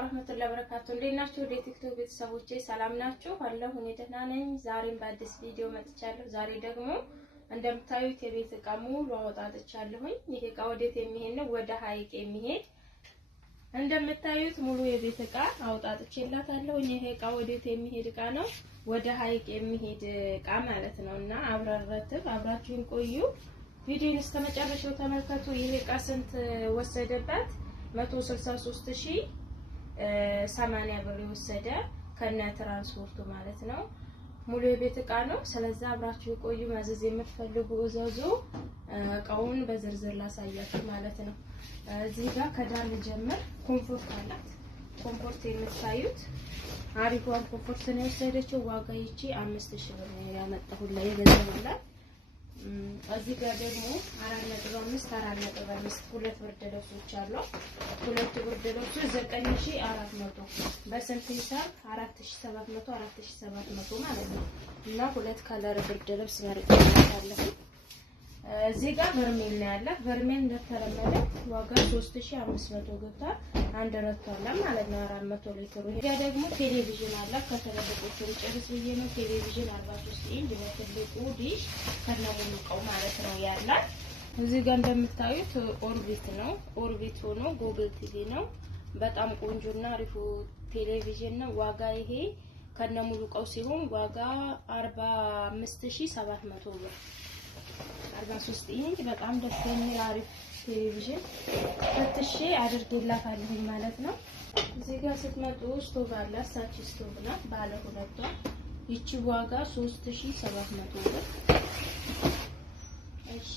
ወራህመቱላሂ ወበረካቱ። እንዴት ናችሁ? ወደ ቲክቶክ ቤተሰቦቼ ሰላም ናችሁ? አለሁ እኔ ደህና ነኝ። ዛሬም በአዲስ ቪዲዮ መጥቻለሁ። ዛሬ ደግሞ እንደምታዩት የቤት እቃ ሙሉ አወጣጥቻለሁኝ። ይሄ እቃ ወዴት የሚሄድ ነው? ወደ ሀይቅ የሚሄድ እንደምታዩት ሙሉ የቤት እቃ አወጣጥቼላታለሁ። ይሄ እቃ ወዴት የሚሄድ እቃ ነው? ወደ ሀይቅ የሚሄድ እቃ ማለት ነውና አብራችሁን ቆዩ። ቪዲዮን እስከመጨረሻው ተመልከቱ። ይሄ እቃ ስንት ወሰደበት? 163,080 ብር የወሰደ ከነ ትራንስፖርቱ ማለት ነው። ሙሉ የቤት እቃ ነው። ስለዚህ አብራችሁ ቆዩ። ማዘዝ የምትፈልጉ እዘዙ። እቃውን በዝርዝር ላሳያችሁ ማለት ነው። እዚህ ጋር ከዳር ልጀምር። ኮምፎርት አላት። ኮምፎርት የምታዩት አሪፏን ኮምፎርት ነው የወሰደችው። ዋጋ ይቺ 5000 ብር ነው ያመጣሁላት የገዛሁላት። እዚህ ጋር ደግሞ 4.5 ሁለት ብርድ ልብሶች አሉ። ሁለት ብርድ ልብሶች 9400 በስንት ሂሳብ 4700 ማለት ነው። እና ሁለት ከለር ብርድ ልብስ መርጬላታለሁ። እዚህ ጋር በርሜል ነው ያላት። በርሜል እንደተለመደ ዋጋ 3500 ገብቷል። አንድ ረቷላ ማለት ነው 400 ሊትር። ይሄ ደግሞ ቴሌቪዥን አላት። ከተለበቁት ጨርስ ብዬ ነው። ቴሌቪዥን 43 ኢንች በትልቁ ዲሽ ከነሙሉ እቃው ማለት ነው ያላት። እዚህ ጋር እንደምታዩት ኦርቢት ነው። ኦርቢት ሆኖ ጎግል ቲቪ ነው። በጣም ቆንጆና አሪፉ ቴሌቪዥን ነው። ዋጋ ይሄ ከነሙሉ እቃው ሲሆን ዋጋ 45700 ብር። 43 ኢንች በጣም ደስ የሚል አሪፍ ቴሌቪዥን ፈትሼ አድርጌላታለሁ ማለት ነው። እዚህ ጋር ስትመጡ ስቶቭ አለ። ሳች ስቶቭ ናት ባለ ሁለቷ። ይቺ ዋጋ 3700 ብር። እሺ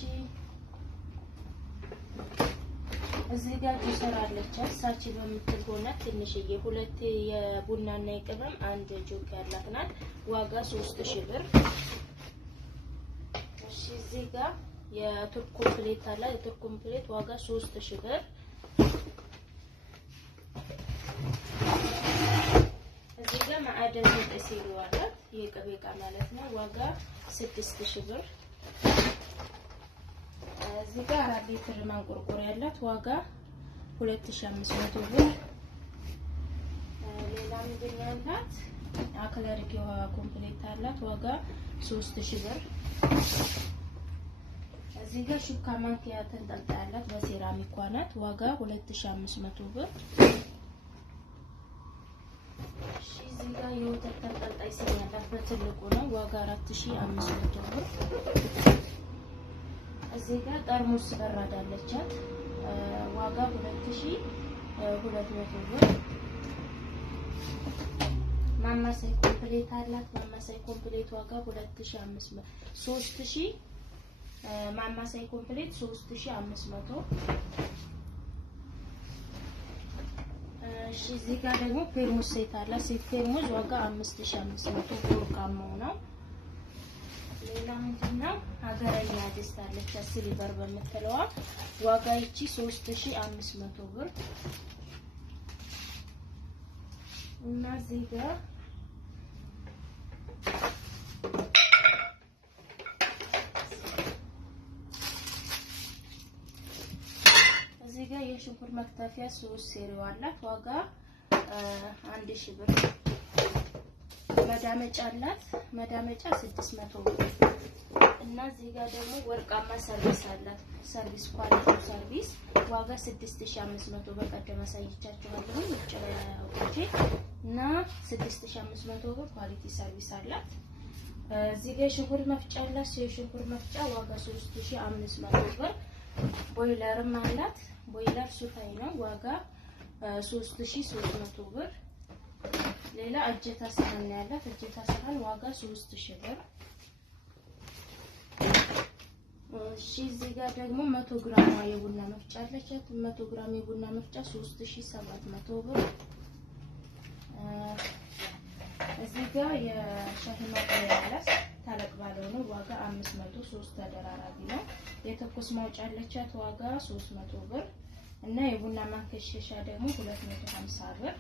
እዚህ ጋር ጁሰራለች። ሳች በምትል ሆነ ትንሽዬ ሁለት የቡናና የቅመም አንድ ጆክ ያላት ናት። ዋጋ 3000 ብር። እዚህ ጋር የቱርክ ኮምፕሌት አለ። የቱርክ ኮምፕሌት ዋጋ 3000 ብር። እዚህ ጋር ማዕደን ሲሉ አላት። የቅቤ እቃ ማለት ነው። ዋጋ 6000 ብር። እዚህ ጋር 4 ሊትር ማንቆርቆሪያ ያላት ዋጋ 2500 ብር። ሌላ ምንድን ያላት አክለሪክ የውሃ ኮምፕሌት አላት። ዋጋ 3000 ብር። እዚህ ጋር ሹካ ማንኪያ ተንጠልጣይ ያላት በሴራሚክ ናት። ዋጋ 2500 ብር። እሺ እዚህ ጋር የወተት ተንጠልጣይ ሲኒ ያላት በትልቁ ነው። ዋጋ 4500 ብር። እዚህ ጋር ጠርሙስ በራዳ አለቻት። ዋጋ 2200 ብር። ማማሳይ ኮምፕሌት አላት። ማማሳይ ኮምፕሌት ዋጋ 2500 3000 ማማሳይ ኮምፕሌት 3500። እሺ እዚህ ጋር ደግሞ ፔርሙዝ ሴት አለ። ሴት ፔርሙዝ ዋጋ 5500 ወርቃማው ነው። ሌላ ምንድነው? ሀገረኛ ድስት አለች ሲልቨር በምትለዋ ዋጋ ይቺ 3500 ብር። እና እዚህ ጋር የሽንኩርት መክተፊያ 3 ሴሪው አላት። ዋጋ 1000 ብር። መዳመጫ አላት። መዳመጫ 600 ብር። እና እዚህ ጋር ደግሞ ወርቃማ ሰርቪስ አላት። ሰርቪስ ኳሊቲ ሰርቪስ ዋጋ 6500 በቀደም አሳይቻችኋለሁ ውጭ ላይ አውጥቼ እና 6500 ብር ኳሊቲ ሰርቪስ አላት። እዚህ ጋር የሽንኩርት መፍጫ አላት። የሽንኩርት መፍጫ ዋጋ 3500 ብር። ቦይለርም አላት። ቦይለር ሱፋይ ነው። ዋጋ 3300 ብር። ሌላ እጀታ ሳህን ያላት። እጀታ ሳህን ዋጋ 3000 ብር። እሺ እዚህ ጋር ደግሞ 100 ግራም የቡና መፍጫ አለች። 100 ግራም የቡና መፍጫ 3700 ብር። እዚህ ጋር የሻይ ማቅረቢያ ያላት ታለቅ ባለው ነው። ዋጋ 500 3 ተደራራቢ ነው። የትኩስ ማውጫ አለቻት። ዋጋ 300 ብር። እና የቡና ማንከሽሻ ደግሞ 250 ብር።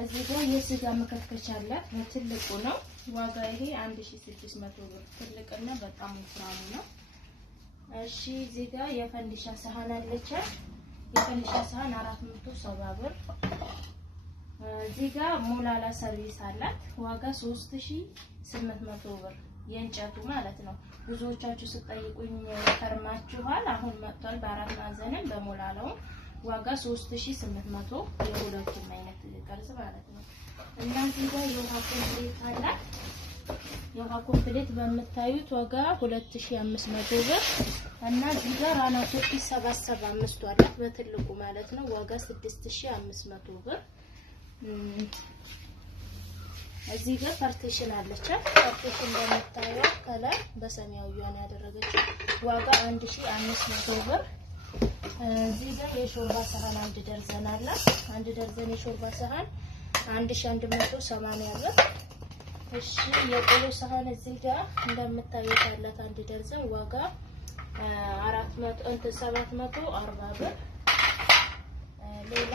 እዚህ ጋር የስጋ መከትከቻ አላት። በትልቁ ነው። ዋጋ ይሄ 1600 ብር። ትልቅና በጣም ወፍራም ነው። እሺ እዚህ ጋር የፈንዲሻ ሳህን አለቻት። የፈንዲሻ ሳህን 470 ብር። እዚህ ጋር ሞላላ ሰርቪስ አላት ዋጋ 3800 ብር የእንጨቱ ማለት ነው። ብዙዎቻችሁ ስትጠይቁኝ ፈርማችኋል። አሁን መጥቷል በአራት ማዕዘንም በሞላላው ዋጋ 3800 የሁለቱም አይነት ቅርጽ ማለት ነው። እና እዚህ ጋር የውሃ ኮምፕሌት አላት። የውሃ ኮምፕሌት በምታዩት ዋጋ 2500 ብር እና እዚህ ጋር ራና ቶፒ 775 አላት በትልቁ ማለት ነው ዋጋ 6500 ብር። እዚህ ጋር ፓርቲሽን አለች። ፓርቲሽን በምታዩት ከላይ በሰማያዊ ያን ያደረገችው ዋጋ 1500 ብር። እዚህ ጋር የሾርባ ሳህን አንድ ደርዘን አላት። አንድ ደርዘን የሾርባ ሳህን 1180 ብር። እሺ የቆሎ ሳህን እዚህ ጋር እንደምታዩት አላት አንድ ደርዘን ዋጋ 740 ብር። ሌላ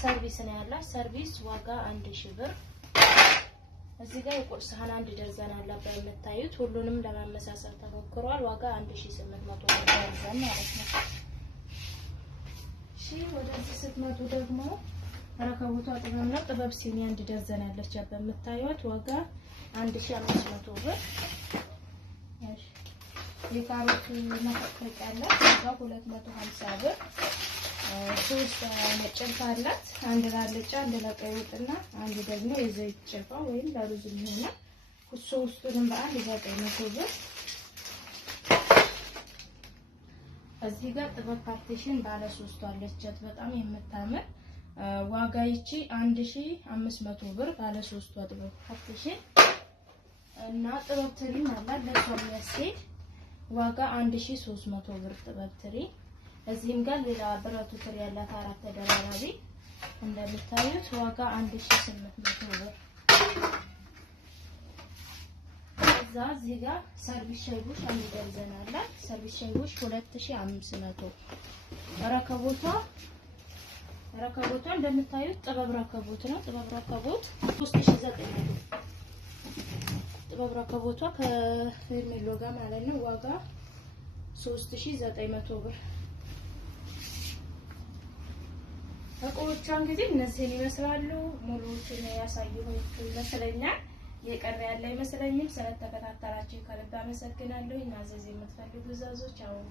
ሰርቪስ ነው ያላት። ሰርቪስ ዋጋ 1000 ብር። እዚህ ጋር የቁርስ ሳህን አንድ ደርዘን አላት በምታዩት ሁሉንም ለማመሳሰል ተሞክሯል። ዋጋ 1800 ብር ደርዘን ማለት ነው። እሺ ወደዚህ ስትመጡ ደግሞ ረከቦቷ ጥበብ ነው። ጥበብ ሲኒ አንድ ደርዘን ያለች በምታዩት ዋጋ 1500 ብር። እሺ የካሮት መፈቅፈቂያ አላት ዋጋ 250 ብር። ሶስት አይነት ጭልፋ አላት። አንድ ላልጫ፣ አንድ ለቀይ ወጥና አንድ ደግሞ የዘይት ጭልፋ ወይም ለሩዝ የሚሆነው ሶስቱንም በአንድ 900 ብር። እዚህ ጋር ጥበብ ፓርቲሽን ባለ 3 አለቻት በጣም የምታምር ዋጋ ይቺ 1500 ብር ባለ 3 ጥበብ ፓርቲሽን እና ጥበብ ትሪም አላት ለሷ የሚያስኬድ ዋጋ 1300 ብር ጥበብ ትሪ። እዚህም ጋር ሌላ ብረቱ ትሪ ያላት አራት ተደራራቢ እንደምታዩት ዋጋ 1800 ብር። እዚህ ጋር ሰርቪስ ሻይቦሽ አንድ ደርዘን አላት። ሰርቪስ ሻይቦሽ 2500። ረከቦቷ እንደምታዩት ጥበብ ረከቦት ነው። ጥበብ ረከቦት 3900። ጥበብ ረከቦቷ ከፌርሜሎ ጋር ማለት ነው ዋጋ 3900 ብር። እቃዎቿ እንግዲህ እነዚህን ይመስላሉ። ሙሉዎችን ያሳየኋችሁ ይመስለኛል። የቀረ ያለ አይመስለኝም። ስለተከታተላችሁ ከልብ አመሰግናለሁ። ማዘዝ የምትፈልጉ ዛዞች አሁን